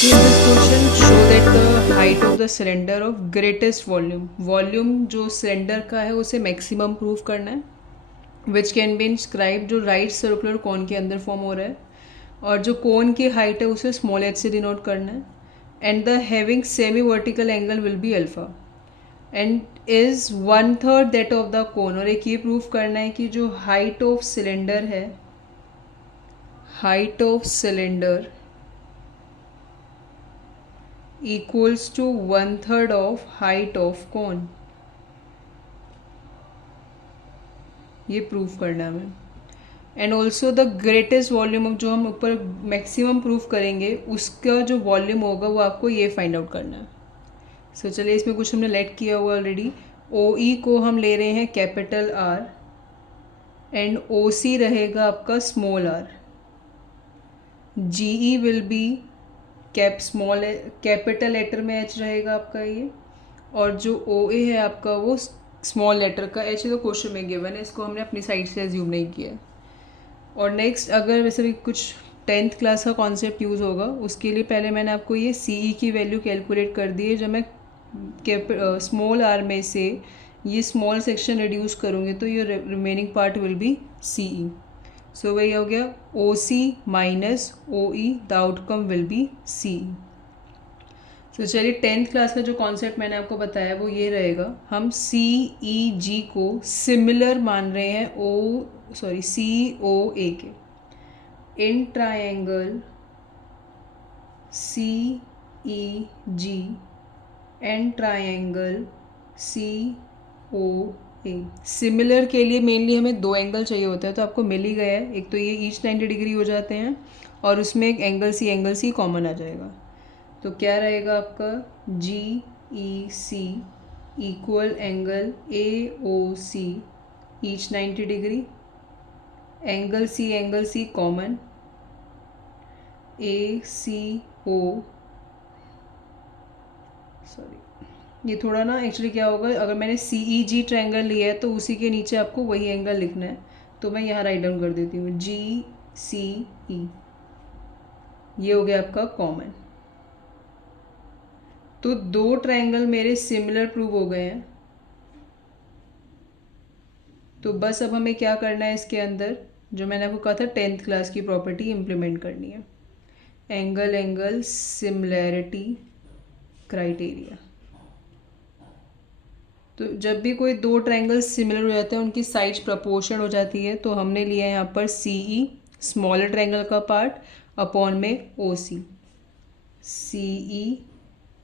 In this question, show that the height of the cylinder of greatest volume. Volume जो cylinder का है उसे maximum prove करना है, विच कैन बी इंस्क्राइब जो राइट सर्कुलर कोन के अंदर फॉर्म हो रहा है, और जो कोन की हाइट है उसे स्मॉल एच से डिनोट करना है. And the having semi vertical angle will be alpha and is 1/3 that of the cone. और एक ये प्रूव करना है कि जो हाइट ऑफ सिलेंडर है, height of cylinder equals to 1/3 of height of cone. ये प्रूफ करना है हमें. And also the greatest volume जो हम ऊपर मैक्सिमम प्रूफ करेंगे उसका जो वॉल्यूम होगा वो आपको ये फाइंड आउट करना है. सो चलिए इसमें कुछ हमने लेट किया हुआ ऑलरेडी. ओ ई को हम ले रहे हैं capital R and O C रहेगा आपका small R. G E will be small capital letter में एच रहेगा आपका ये, और जो ओ ए है आपका वो स्मॉल लेटर का एच है. तो क्वेश्चन में गिवन है, इसको हमने अपनी साइड से एज्यूम नहीं किया. और नेक्स्ट अगर वैसे भी कुछ 10th क्लास का कॉन्सेप्ट यूज़ होगा उसके लिए पहले मैंने आपको ये सी ई की वैल्यू कैलकुलेट कर दी है. जब मैं स्मॉल आर में से ये स्मॉल सेक्शन रिड्यूस करूँगी तो ये remaining part will be C E. So वही हो गया O C minus O E, the outcome will be C. तो चलिए 10th क्लास का जो कॉन्सेप्ट मैंने आपको बताया वो ये रहेगा. हम सी ई जी को सिमिलर मान रहे हैं सी O A K. In triangle C E G and triangle C O A. Similar के लिए मेनली हमें दो एंगल चाहिए होता है, तो आपको मिल ही गया है. एक तो ये ईच 90 डिग्री हो जाते हैं और उसमें एक एंगल सी कॉमन आ जाएगा. तो क्या रहेगा आपका G E C equal angle A O C each 90 degree, angle C common A C O. Sorry, ये थोड़ा ना एक्चुअली क्या होगा, अगर मैंने सी ई जी ट्रायंगल लिया है तो उसी के नीचे आपको वही एंगल लिखना है. तो मैं यहाँ राइट डाउन कर देती हूँ जी सी ई. ये हो गया आपका कॉमन. तो दो ट्रायंगल मेरे सिमिलर प्रूव हो गए हैं. तो बस अब हमें क्या करना है, इसके अंदर जो मैंने आपको कहा था 10th क्लास की प्रॉपर्टी इम्प्लीमेंट करनी है, एंगल सिमिलैरिटी क्राइटेरिया. तो जब भी कोई दो ट्रायंगल सिमिलर हो जाते हैं उनकी साइड्स प्रपोर्शन हो जाती है. तो हमने लिया है यहाँ पर सी ई स्मॉलर ट्रायंगल का पार्ट अपॉन में ओ सी, सी ई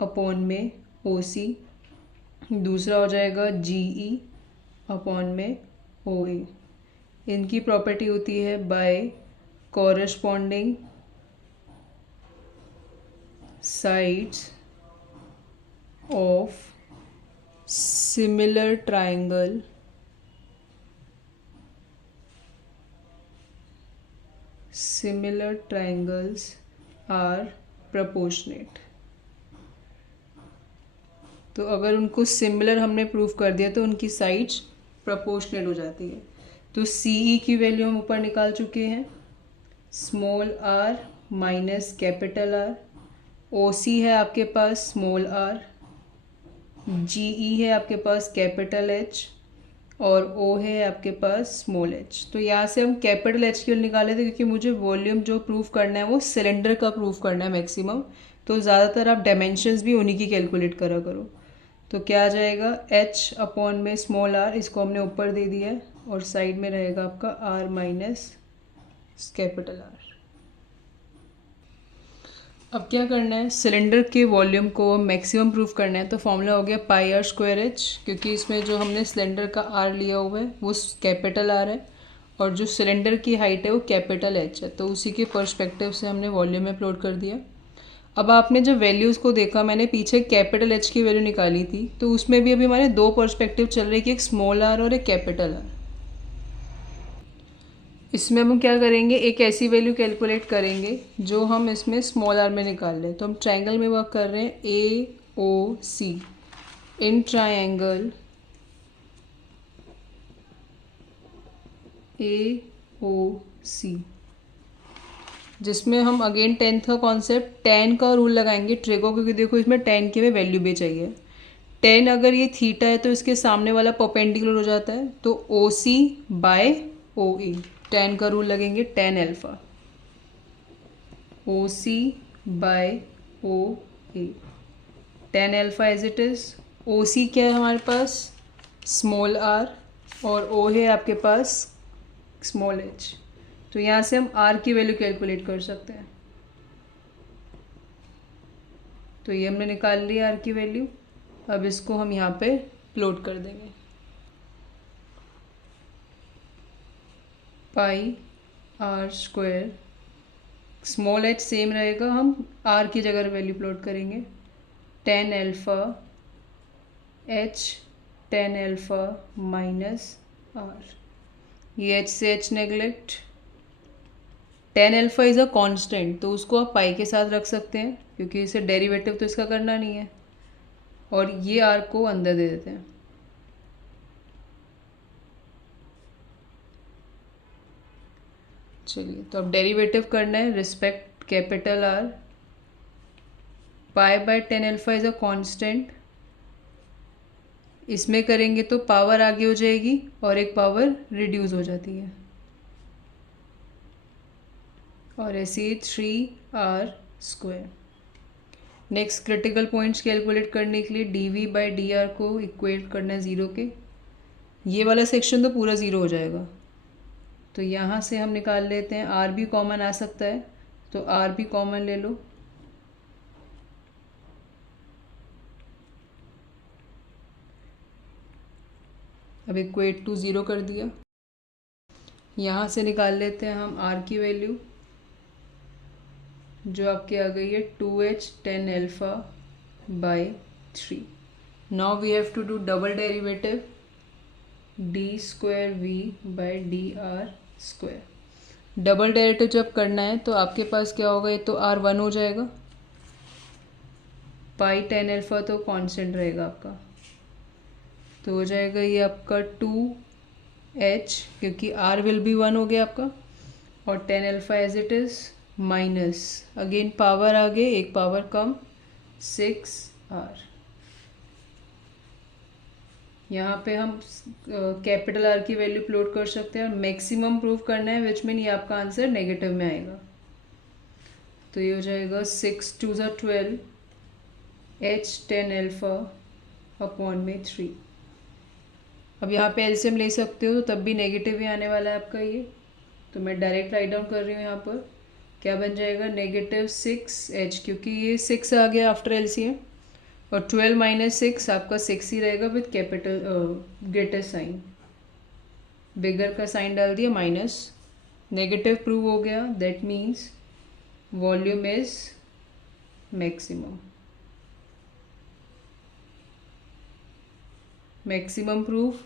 अपॉन में ओ सी. दूसरा हो जाएगा जी ई अपॉन में ओ ए. इनकी प्रॉपर्टी होती है by corresponding sides of similar triangle similar triangles are proportionate. तो अगर उनको सिमिलर हमने प्रूव कर दिया तो उनकी साइड्स प्रोपोर्शनेट हो जाती है. तो सी ई की वैल्यू हम ऊपर निकाल चुके हैं, small R minus capital R. O C है आपके पास स्मॉल आर, जी ई है आपके पास कैपिटल एच, और ओ है आपके पास स्मॉल एच. तो यहाँ से हम कैपिटल एच की निकाले थे क्योंकि मुझे वॉल्यूम जो प्रूव करना है वो सिलेंडर का प्रूव करना है मैक्सिमम. तो ज़्यादातर आप डायमेंशंस भी उन्हीं की कैलकुलेट करा करो. तो क्या आ जाएगा एच अपॉन में स्मॉल आर, इसको हमने ऊपर दे दिया है, और साइड में रहेगा आपका आर माइनस कैपिटल आर. अब क्या करना है, सिलेंडर के वॉल्यूम को मैक्सिमम प्रूफ करना है. तो फॉर्मूला हो गया पाई आर स्क्वायर एच, क्योंकि इसमें जो हमने सिलेंडर का आर लिया हुआ है वो कैपिटल आर है और जो सिलेंडर की हाइट है वो कैपिटल एच है. तो उसी के पर्सपेक्टिव से हमने वॉल्यूम में प्लॉट कर दिया. अब आपने जब वैल्यूज़ को देखा, मैंने पीछे कैपिटल एच की वैल्यू निकाली थी, तो उसमें भी अभी हमारे दो पर्सपेक्टिव चल रहे कि एक स्मॉल आर और एक कैपिटल आर. इसमें हम क्या करेंगे, एक ऐसी वैल्यू कैलकुलेट करेंगे जो हम इसमें स्मॉल आर में निकाल लें. तो हम ट्रायंगल में वर्क कर रहे हैं ए O C. In triangle A O सी जिसमें हम अगेन 10th का कॉन्सेप्ट 10 का रूल लगाएंगे ट्रेगो, क्योंकि देखो इसमें 10 की हमें वैल्यू भी चाहिए। 10 अगर ये थीटा है तो इसके सामने वाला परपेंडिकुलर हो जाता है, तो ओ सी बाय ओ ई, 10 का रूल लगेंगे 10 alpha, O C by O A, 10 alpha as it is. O C क्या है हमारे पास, स्मॉल आर, और ओ है आपके पास स्मॉल एच। तो यहाँ से हम आर की वैल्यू कैलकुलेट कर सकते हैं। तो ये हमने निकाल लिया आर की वैल्यू। अब इसको हम यहाँ पे प्लॉट कर देंगे, pi R square, small H same रहेगा, हम आर की जगह वैल्यू प्लॉट करेंगे, 10 alpha H, 10 alpha minus R, ये एच से H neglect, 10 alpha is a constant, तो उसको आप पाई के साथ रख सकते हैं क्योंकि इसे डेरिवेटिव तो इसका करना नहीं है, और ये आर को अंदर दे देते हैं। चलिए, तो अब डेरिवेटिव करना है respect capital R, pi by 10 alpha is a constant, इसमें करेंगे तो पावर आगे हो जाएगी और एक पावर रिड्यूस हो जाती है, और ऐसे 3r स्क्वायर। नेक्स्ट क्रिटिकल पॉइंट्स कैलकुलेट करने के लिए D V by D R को इक्वेट करना है ज़ीरो के, ये वाला सेक्शन तो पूरा ज़ीरो हो जाएगा, तो यहाँ से हम निकाल लेते हैं, आर भी कॉमन आ सकता है तो आर भी कॉमन ले लो, अब इक्वेट टू ज़ीरो कर दिया। यहाँ से निकाल लेते हैं हम आर की वैल्यू, जो आपकी आ गई है 2h 10 alpha by 3। Now we have to do double derivative, D square V by D R square. Double derivative जब करना है तो आपके पास क्या होगा, ये तो आर वन हो जाएगा, पाई 10 अल्फा तो कांस्टेंट रहेगा आपका, तो हो जाएगा ये आपका 2h, क्योंकि आर विल बी वन हो गया आपका, और 10 alpha as it is minus, again power आगे एक पावर कम, 6r। यहाँ पे हम कैपिटल आर की वैल्यू प्लॉट कर सकते हैं, और मैक्सिमम प्रूव करना है, विच मीन ये आपका आंसर नेगेटिव में आएगा, तो ये हो जाएगा 6 2 ज़ा 12 h 10 अल्फा अपॉन में 3। अब यहाँ पे एलसीएम ले सकते हो, तब भी नेगेटिव ही आने वाला है आपका ये, तो मैं डायरेक्ट राइट डाउन कर रही हूँ यहाँ पर, क्या बन जाएगा नेगेटिव 6h, क्योंकि ये 6 आ गया आफ्टर एलसीएम, और 12 माइनस 6 आपका 6 ही रहेगा विथ कैपिटल ग्रेटर साइन, बिगर का साइन डाल दिया माइनस, नेगेटिव प्रूव हो गया, that means volume is maximum, maximum proof.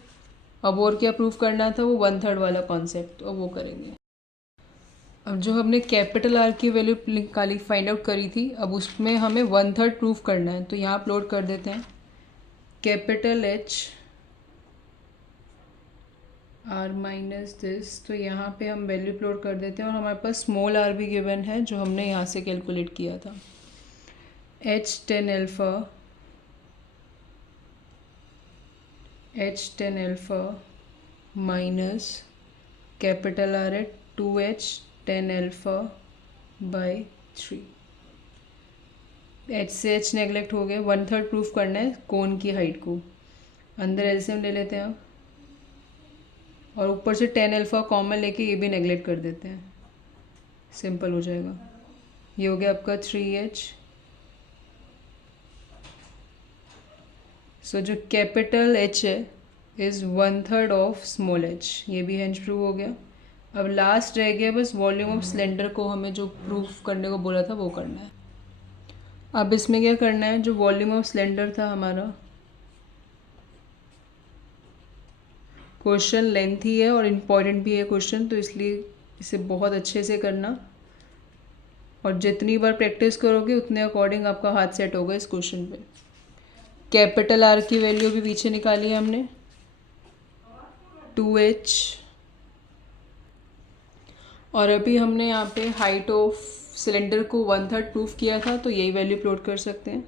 अब और क्या प्रूफ करना था, वो 1/3 वाला कॉन्सेप्ट, और वो करेंगे। अब जो हमने कैपिटल आर की वैल्यू निकाली फाइंड आउट करी थी, अब उसमें हमें 1/3 प्रूफ करना है, तो यहाँ अपलोड कर देते हैं capital H R minus this, तो यहाँ पे हम वैल्यू प्लॉट कर देते हैं, और हमारे पास स्मॉल आर भी गिवन है जो हमने यहाँ से कैलकुलेट किया था, h 10 alpha, h 10 alpha minus capital are है 2h 10 अल्फा बाई 3, h से h नेगलेक्ट हो गए, 1/3 प्रूफ करना है कोन की हाइट को, अंदर एलसीएम ले लेते हैं आप, और ऊपर से 10 अल्फा कॉमन लेके ये भी नेगलेक्ट कर देते हैं, सिंपल हो जाएगा, ये हो गया आपका 3h। सो जो कैपिटल h है इज़ 1/3 ऑफ स्मॉल h, ये भी हेंज प्रूव हो गया। अब लास्ट रह गया बस वॉल्यूम ऑफ सिलेंडर को हमें जो प्रूफ करने को बोला था वो करना है। अब इसमें क्या करना है, जो वॉल्यूम ऑफ सिलेंडर था हमारा, क्वेश्चन लेंथी है और इम्पॉर्टेंट भी है क्वेश्चन, तो इसलिए इसे बहुत अच्छे से करना, और जितनी बार प्रैक्टिस करोगे उतने अकॉर्डिंग आपका हाथ सेट होगा इस क्वेश्चन पे। कैपिटल आर की वैल्यू भी पीछे निकाली है हमने, 2h और अभी हमने यहाँ पे हाइट ऑफ सिलेंडर को 1/3 प्रूफ किया था, तो यही वैल्यू प्लॉट कर सकते हैं।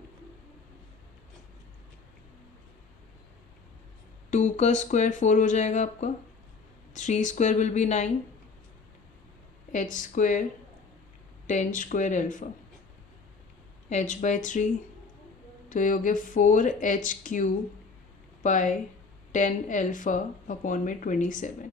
2 का स्क्वायर 4 हो जाएगा आपका, 3 square will be 9, h square 10 square alpha, h/3, तो ये हो गया 4h³ बाय 10 अल्फ़ा अपॉन में 27।